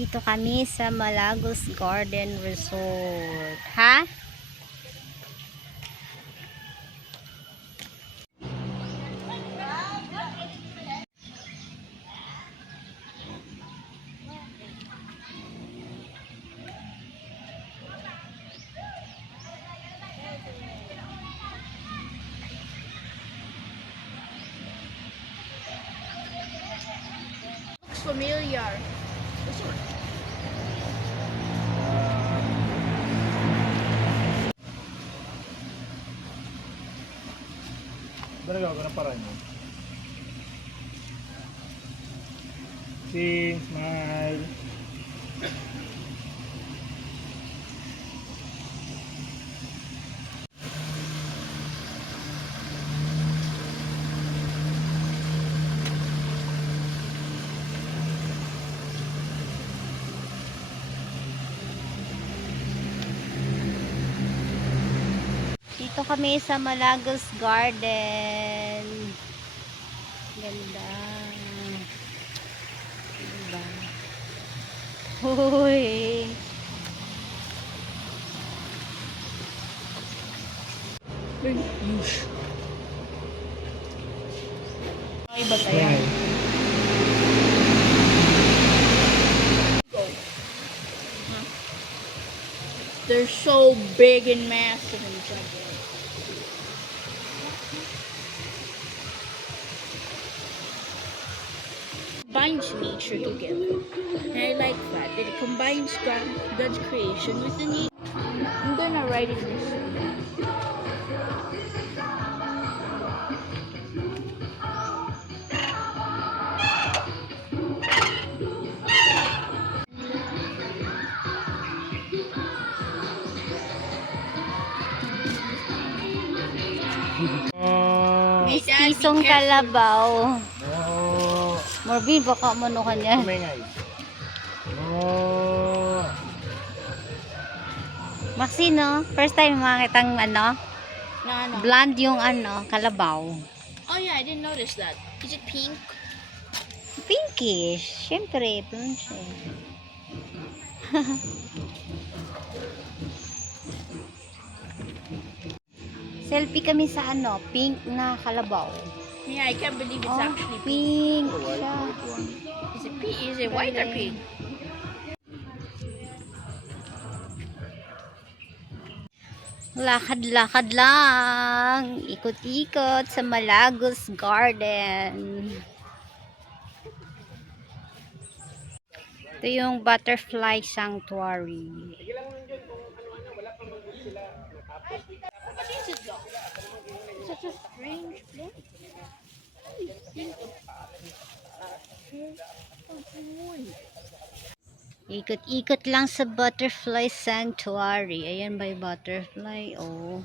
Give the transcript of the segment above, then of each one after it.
Nandito kami sa Malagos Garden Resort. Ha? Looks familiar. Talaga ako na parang yun. See, smile. Dito kami sa Malagos Garden. Ganda. Diba? Hoy. Ay, ba tayo? They're so big and massive and gigantic. Combines nature together. And I like that it combines God's creation with the nature. I'm gonna write it this way. Oh, Hey, Dad, be Mistisong careful. kalabaw. oh, Morbin, baka mano ka niya. kumengay. Oh, Maxi, no? First time makitang ano, No, no. blonde yung ano, kalabaw. Oh yeah, I didn't notice that. Is it pink? Pinkish. Siyempre, blonde siya. Selfie kami sa ano, pink na kalabaw. Yeah, I can't believe it's Oh, actually pink. pink siya. Is it pink? Is it white or pink? Lakad-lakad lang. Ikot-ikot sa Malagos Garden. Ito yung Butterfly Sanctuary. What is it though? Such a strange place. Ikot-ikot lang sa Butterfly Sanctuary. Ayan ba yung butterfly? Oh.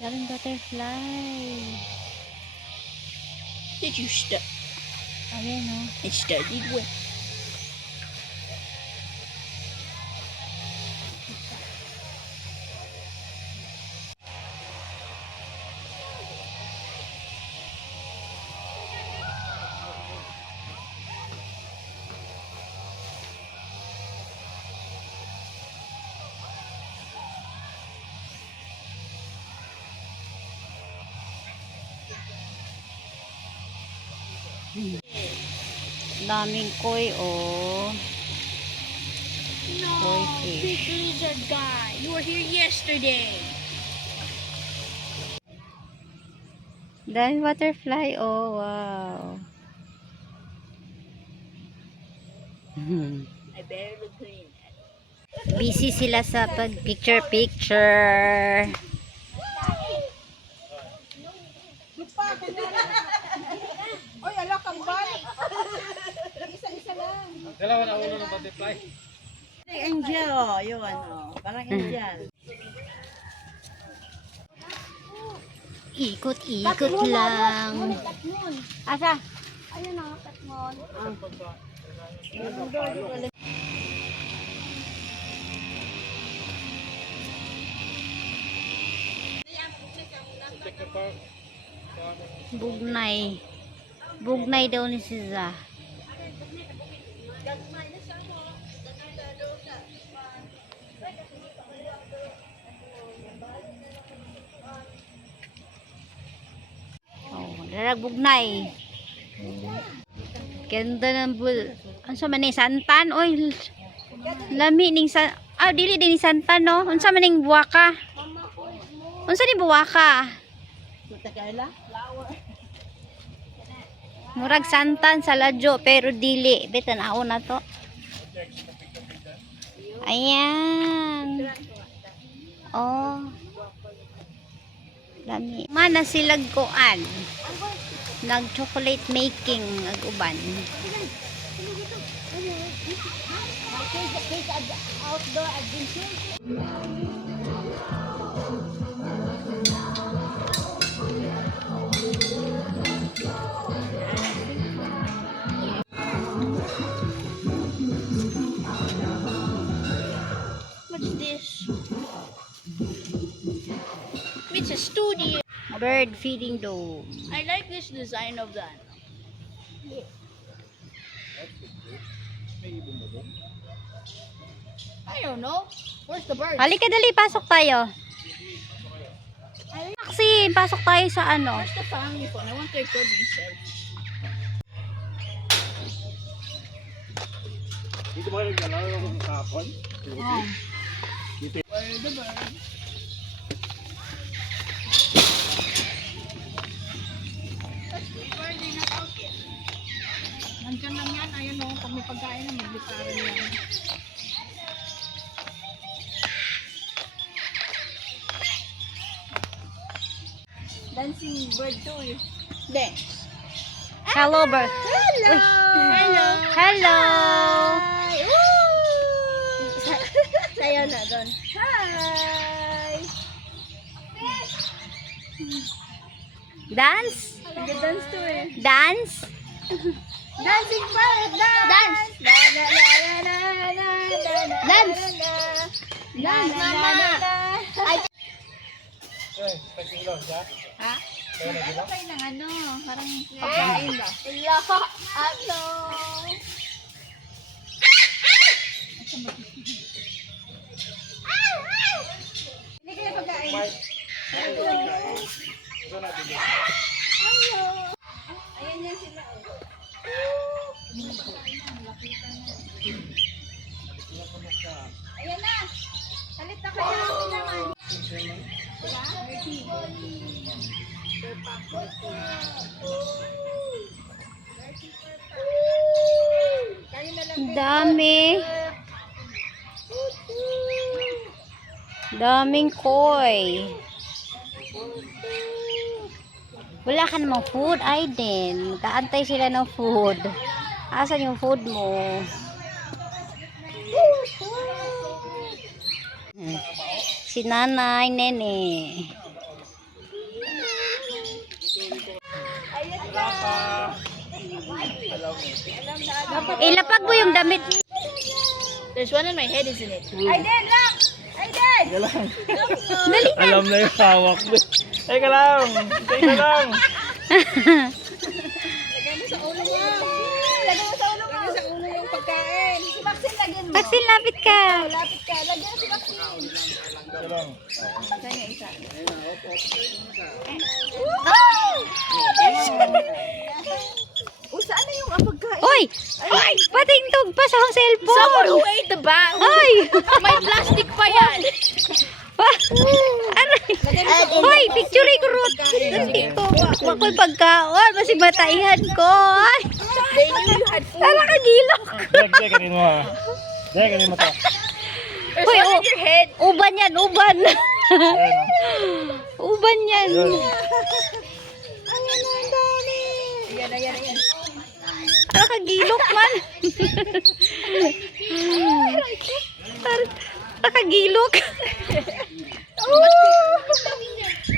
Daming butterfly. Did you start? Ayan oh. It started with. Daming koi oh. No, Koi fish. big lizard guy. You were here yesterday. Daming butterfly oh. Wow. I barely clean it. Busy sila sa pag picture. Oy, ala kang bal. Isa-isa lang. dalawa na ulo ng butterfly. Angel, oh, yun, oh. Parang angel. Ikot-ikot lang. Asa? Ayun, oh, Katmon. Bugnay. Bugnay daw ni si Za. Oh, darag bugnay. Ganda ng bul. Unsa man ni santan? Oy. Lami ning san. Ah, dili din ni santan no. Unsa man ning buwaka? Unsa ni buwaka? Murag santan sa ladyo pero dili. Bitan ako na to. Ayan. Oh. Lami. Mana silag koan. Nag chocolate making ag uban. Outdoor adventure. What's this? It's a studio. Bird feeding dome. I like this design of that. I don't know. Where's the bird? Halika dali, pasok tayo. Kasi pasok tayo sa ano. Where's the family phone? I want to record myself. Dito ba yung galaw ng kapon? Where the bird? Nandiyan lang yan. Ayun o. Pag may pagkain na, maglikaran yan. Dancing bird too eh. Dance. Hello, bird. Hello! Uy. Hello! Hello. Sayo na doon. Hi! Dance? Nag-dance too eh. Dance? Dancing bird! Dance! Dance! Dance! Dance, mama! Eh, tag-ilaw siya. Ha? Kaya nag-ilaw? Kayo ng ano, parang pagkain ba? Wala! Ano? Hindi kayo pagkain. Ito natin yun. Ayan yan sila. Ayan na! Salit na kayo naman. Dami. Daming koi. Wala ka namang food, Aiden. Kaantay sila ng food. Asan yung food mo? Si Nanay Nene. Ilapag mo yung damit. There's one in my head, isn't it? Aiden, look! Aiden! Teka lang. Dali na. Alam na yung hawak mo. Teka lang. Teka lang. Lagay mo sa ulo mo. Lagay mo sa ulo mo. Lagay sa ulo yung pagkain. Si Maxine, lagyan mo. Maxine, lapit ka. Lapit ka. Lagyan si Maxine. Teka lang. Saan yung isa? Saan na yung pagkain? Oy! Ay! Patingtog pa sa akong cellphone. Someone who ate the bag. Ay! May plastic pa yan. Aray! Hoy! Picture ko ron. TikTok. Wako'y pagkaon. Masig mataihan ko. Ay! They knew you had food. Tara kagilok. Dek, kanin mo ha. Dek, kanin mo to. There's Hoy, one in your head. Uban yan, uban. Ayan, Uban yan. Yun. Ayan, ayan, ayan. Tara kagilok man. Tara kagilok.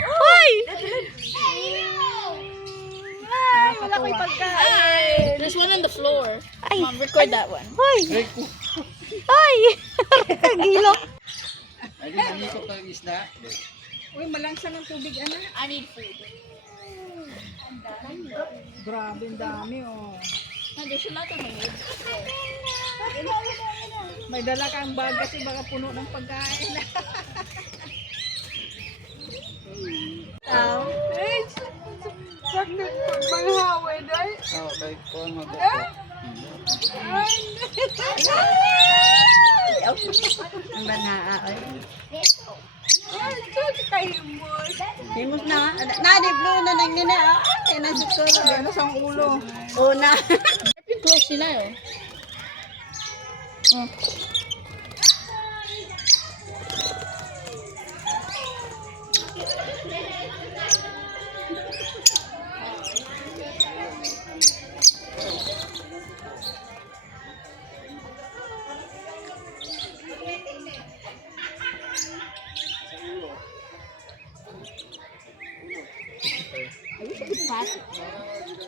Hoy! Wala ko'y pagkain. There's one on the floor. Ay. Mom, record that one. Hoy! Dek, Hoy! Kagilok. Ay, di manikot ng isda. Uy, malangsa ng tubig, ano? I need food. Grabe, ang dami, oh. No, there's a lot on my head. May dala kang bag kasi baka puno ng pagkain. Sakit manghaway, dahil. Oh, kay ko mo. Ang banaa, ay. Himos na. Nadiplo na nang nina. Ay, nasa solo. Ano sa ulo? Una. Close sila eh. Oh.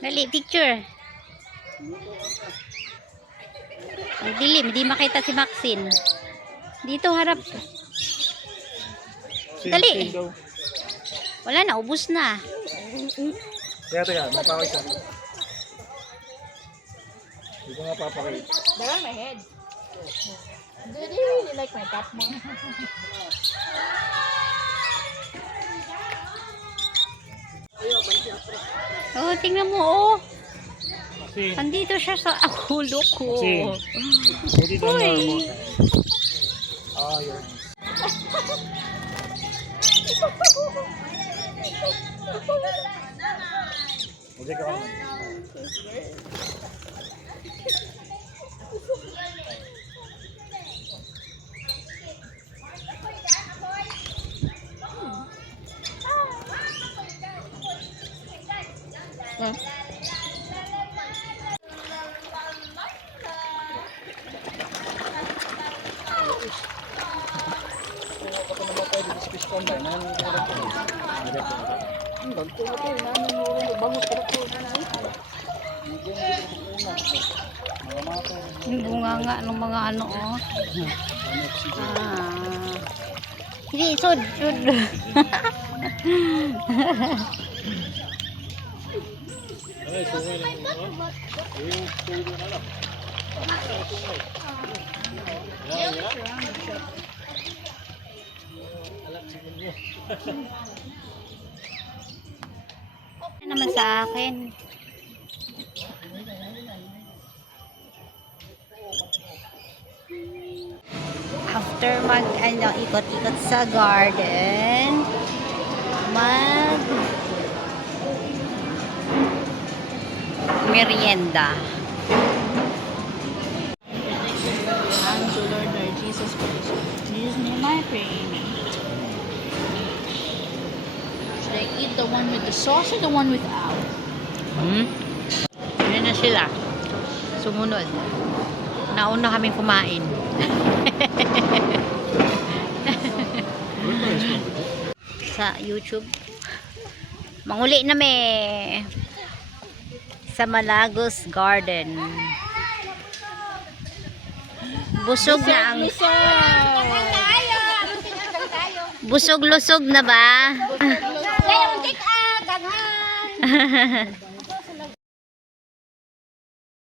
Dali, picture. Ang dilim, hindi makita si Maxine. Dito harap. Dali. Wala na, ubos na. Teka, mapakay siya. Hindi ko nga papakay. They're on my head. Do they really like my top mo? Oh, tingnan mo, oh. Kasi, Andito siya sa ulo ko. hindi ko na mo. Ah, yun. Hindi ka naman. Yung bunga nga ng mga ano, oh. Hindi, sud. Ano naman sa akin? After ikot-ikot sa garden, merienda. Hands, O Lord, Lord Jesus Christ. In Jesus' name I pray, amen. Should I eat the one with the sauce or the one without? Yun na sila. Sumunod. Nauna kaming kumain. Sa YouTube. Manguli na sa Malagos Garden. Busog na ang busog-lusog na ba?